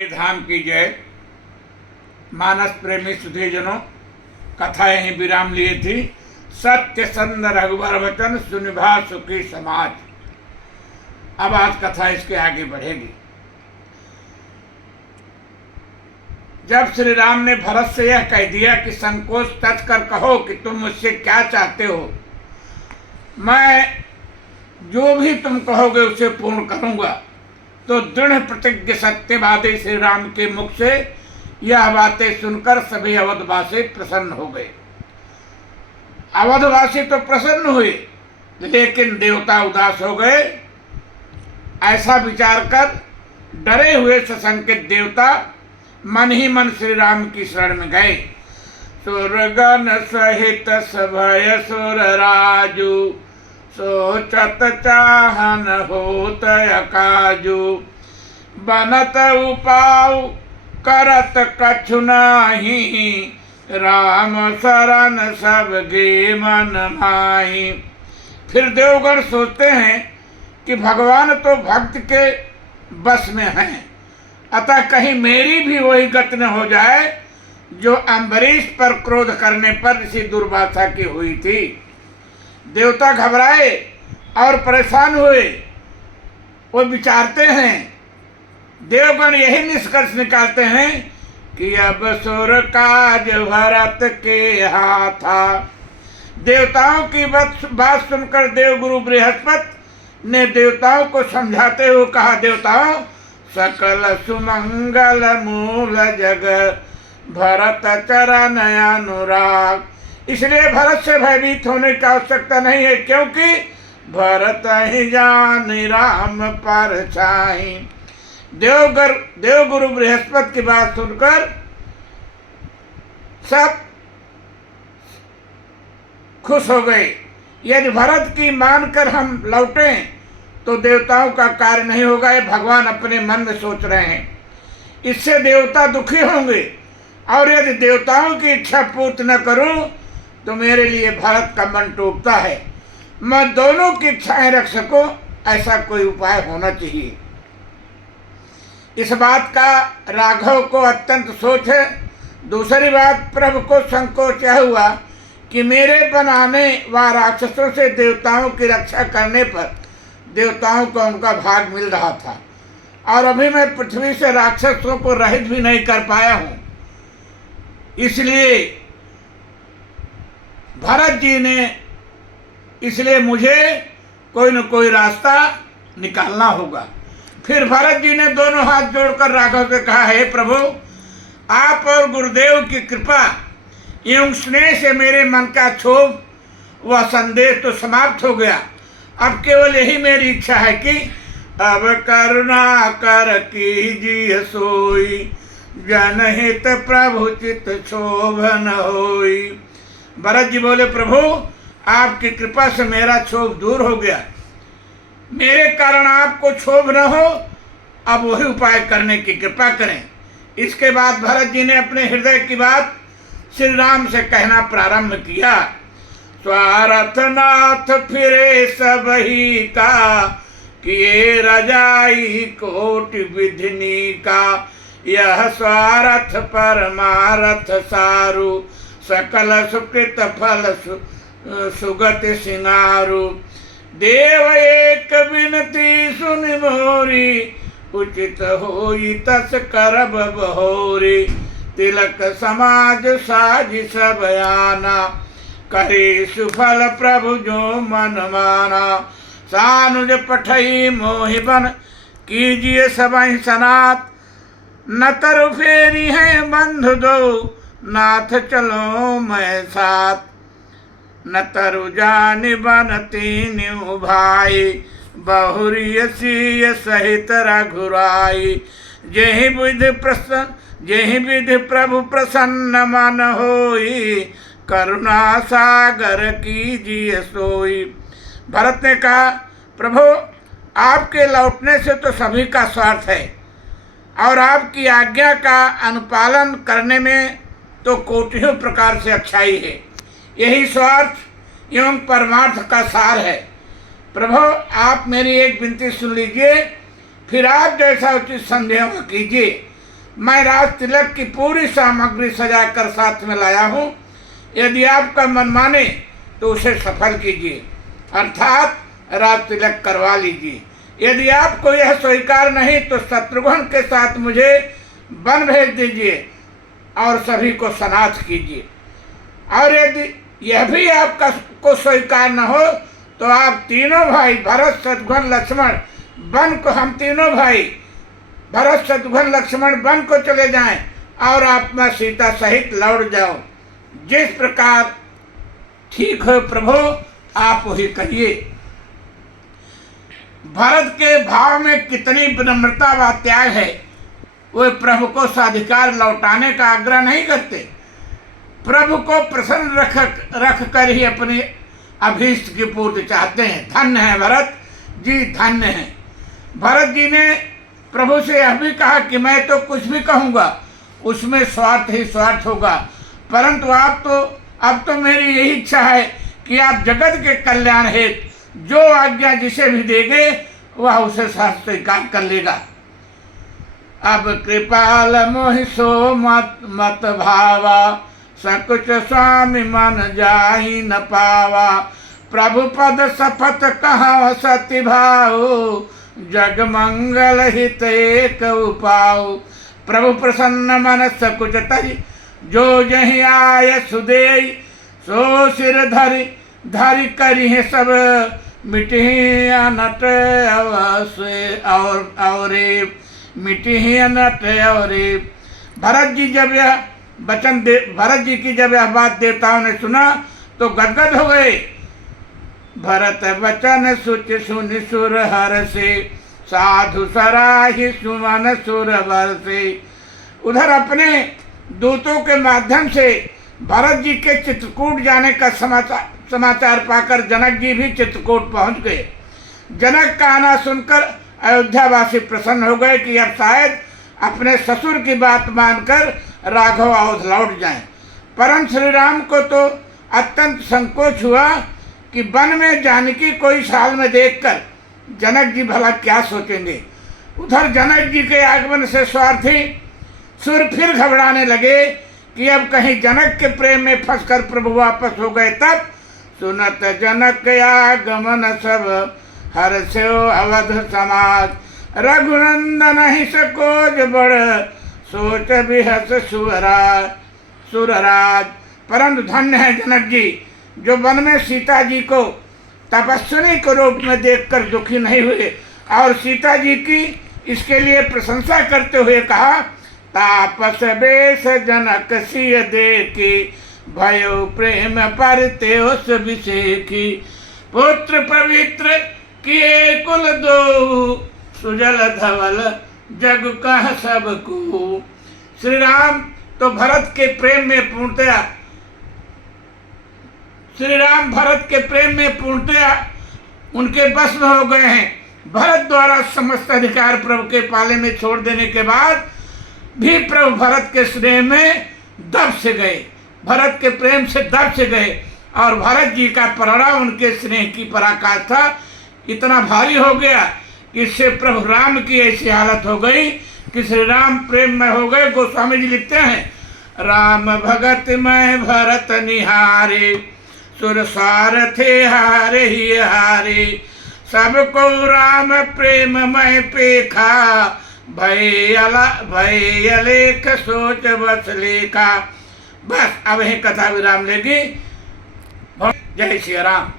धाम की जय। मानस प्रेमी सुधीजनों, कथा यहीं विराम लिए थी। सत्य संद रघुबर वचन सुनिभा सुखी समाज। अब आज कथा इसके आगे बढ़ेगी। जब श्री राम ने भरत से यह कह दिया कि संकोच तज कर कहो कि तुम मुझसे क्या चाहते हो, मैं जो भी तुम कहोगे उसे पूर्ण करूंगा, तो दृढ़ प्रतिज्ञ सत्यवादी श्री राम के मुख से यह बातें सुनकर सभी अवधवासी प्रसन्न हो गए। अवधवासी तो प्रसन्न हुए, लेकिन देवता उदास हो गए। ऐसा विचार कर डरे हुए सशंकित देवता मन ही मन श्री राम की शरण में गए। सुरगण सहित सभय सुर राजू, सोचत चाहन होत काजू। बनत उपाय करत कछु नाही, राम शरण सब गे मन माही। फिर देवगण सोचते हैं कि भगवान तो भक्त के बस में हैं, अतः कहीं मेरी भी वही गति न हो जाए जो अम्बरीश पर क्रोध करने पर ऋषि दुर्वासा की हुई थी। देवता घबराए और परेशान हुए। वो विचारते हैं, देवगण यही निष्कर्ष निकालते हैं कि अब सुर काज भरत के हाथा। देवताओं की बात सुनकर देवगुरु बृहस्पति ने देवताओं को समझाते हुए कहा, देवताओं, सकल सुमंगल मूल जग भरत चरण अनुराग। इसलिए भरत से भयभीत होने की आवश्यकता नहीं है, क्योंकि भरत ही जान राम पर छाई। देवगुरु बृहस्पति की बात सुनकर सब खुश हो गए। यदि भरत की मानकर हम लौटें तो देवताओं का कार्य नहीं होगा, ये भगवान अपने मन में सोच रहे हैं। इससे देवता दुखी होंगे, और यदि देवताओं की इच्छा पूर्ण न करूं तो मेरे लिए भरत का मन टूटता है। मैं दोनों की इच्छाएं रख सकूं, ऐसा कोई उपाय होना चाहिए। इस बात का राघव को अत्यंत सोच है। दूसरी बात, प्रभु को संकोच यह हुआ कि मेरे बनाने व राक्षसों से देवताओं की रक्षा करने पर देवताओं को उनका भाग मिल रहा था, और अभी मैं पृथ्वी से राक्षसों को रहित भी नहीं कर पाया हूँ। इसलिए भरत जी ने इसलिए मुझे कोई न कोई रास्ता निकालना होगा। फिर भरत जी ने दोनों हाथ जोड़कर राघव से कहा, हे प्रभु, आप और गुरुदेव की कृपा एवं स्नेह से मेरे मन का क्षोभ व संदेह तो समाप्त हो गया। अब केवल यही मेरी इच्छा है कि अब करुणा कर कीजिए सोई, जनहित प्रभु चित क्षोभ न होई। भरत जी बोले, प्रभु, आपकी कृपा से मेरा क्षोभ दूर हो गया। मेरे कारण आपको क्षोभ न हो, अब वही उपाय करने की कृपा करें। इसके बाद भरत जी ने अपने हृदय की बात श्री राम से कहना प्रारंभ किया। स्वार्थ नाथ फिरे सबही का, किए रजाई कोटि विधिनी का। यह स्वार्थ परमारथ सारु, सकल सुकृत फल सुगति सिंगारु। देव एक विनती सुनि मोरी, उचित होई तस करब बहोरी। तिलक समाज साज सब आना, करे सुफल प्रभु जो मन माना। सानुज पठई मोहि बन, कीजिए सबहि सनात। न तरु फेरी है बंधु दो, नाथ चलो मैं साथ। न तरु जानि बन तीन्यु भाई, बहुरिय सिय सहित रघुराई। जेहि विधि प्रभु प्रसन्न मन होई, करुणा सागर कीजिए सोई। भरत ने कहा, प्रभु, आपके लौटने से तो सभी का स्वार्थ है, और आपकी आज्ञा का अनुपालन करने में तो कोटियों प्रकार से अच्छाई है। यही स्वार्थ एवं परमार्थ का सार है। प्रभु, आप मेरी एक विनती सुन लीजिए, फिर आप जैसा उचित संदेह कीजिए। मैं राज तिलक की पूरी सामग्री सजाकर साथ में लाया हूँ। यदि आपका मन माने तो उसे सफल कीजिए, अर्थात राज तिलक करवा लीजिए। यदि आपको यह स्वीकार नहीं तो शत्रुघ्न के साथ मुझे वन भेज दीजिए और सभी को सनाथ कीजिए। और यदि यह भी आपका को स्वीकार न हो तो आप तीनों भाई भरत शत्रुघ्न लक्ष्मण वन को, हम तीनों भाई भरत शत्रुघ्न लक्ष्मण वन को चले जाएं और आप में सीता सहित लौट जाओ। जिस प्रकार ठीक हो प्रभु, आप वही कहिए। भरत के भाव में कितनी विनम्रता व त्याग है। वे प्रभु को साधिकार लौटाने का आग्रह नहीं करते, प्रभु को प्रसन्न रख कर ही अपने अभीष्ट की पूर्ति चाहते हैं। धन्य है भरत जी, धन्य है। भरत जी ने प्रभु से यह भी कहा कि मैं तो कुछ भी कहूँगा उसमें स्वार्थ ही स्वार्थ होगा, परंतु अब तो मेरी यही इच्छा है कि आप जगत के कल्याण हेतु जो आज्ञा जिसे भी देंगे वह उसे स्वीकार कर लेगा। अब कृपाल मोहि सो मत भावा, सकुच स्वामी मन जाहि न पावा। प्रभु पद शपथ कहा सति भाव, जग मंगल हित एक उपाऊ। प्रभु प्रसन्न मन सकुच तरि, जो जहि आय सुदेई। सो सिर धरि करि सब, मिटहि अनट अवश्य और मिटहि अनट और। भरत जी की जब यह बात देवताओं ने सुना तो गदगद हो गए। भरत वचन सुच सुनि सुर हर से, साधु सराहि सुमन सुर वर से। उधर अपने दूतों के माध्यम से भरत जी के चित्रकूट जाने का समाचार पाकर जनक जी भी चित्रकूट पहुंच गए। जनक का आना सुनकर अयोध्यावासी प्रसन्न हो गए कि अब शायद अपने ससुर की बात मानकर राघव अवध लौट जाएं। परंतु श्री राम को तो अत्यंत संकोच हुआ कि वन में जानकी कोई साल में देखकर जनक जी भला क्या सोचेंगे। उधर जनक जी के आगमन से स्वार्थी सुर फिर घबराने लगे कि अब कहीं जनक के प्रेम में फंसकर प्रभु वापस हो गए। तब सुनत जनक आगमन सब, हर्षो अवध समाज। रघुनंदन ही सकोज बड़, सोच बिहस सुरराज। परंतु धन्य है जनक जी जो वन में सीता जी को तपस्विनी के रूप में देखकर दुखी नहीं हुए और सीता जी की इसके लिए प्रशंसा करते हुए कहा, तापस बेश जनक सिय देखी, भयो प्रेम पर तेओस विषेखी। पुत्र पवित्र किए कुल दो, सुजल धवल जग कह सबको। श्री राम तो भरत के प्रेम में पूर्णतया उनके बस में हो गए हैं। भरत द्वारा समस्त अधिकार प्रभु के पाले में छोड़ देने के बाद भी प्रभु भरत के स्नेह में दब से गए, भरत के प्रेम से दब से गए और भरत जी का प्रणा उनके स्नेह की पराकाष्ठा इतना भारी हो गया कि इससे प्रभु राम की ऐसी हालत हो गई कि श्री राम प्रेम में हो गए। गोस्वामी जी लिखते हैं, राम भगत में भरत निहारे, सुर सारथे हारे ही हारे। सबको राम प्रेम में पेखा, भय अलेख सोच बस लेखा। बस अब यही कथा विराम लेगी। जय श्री राम।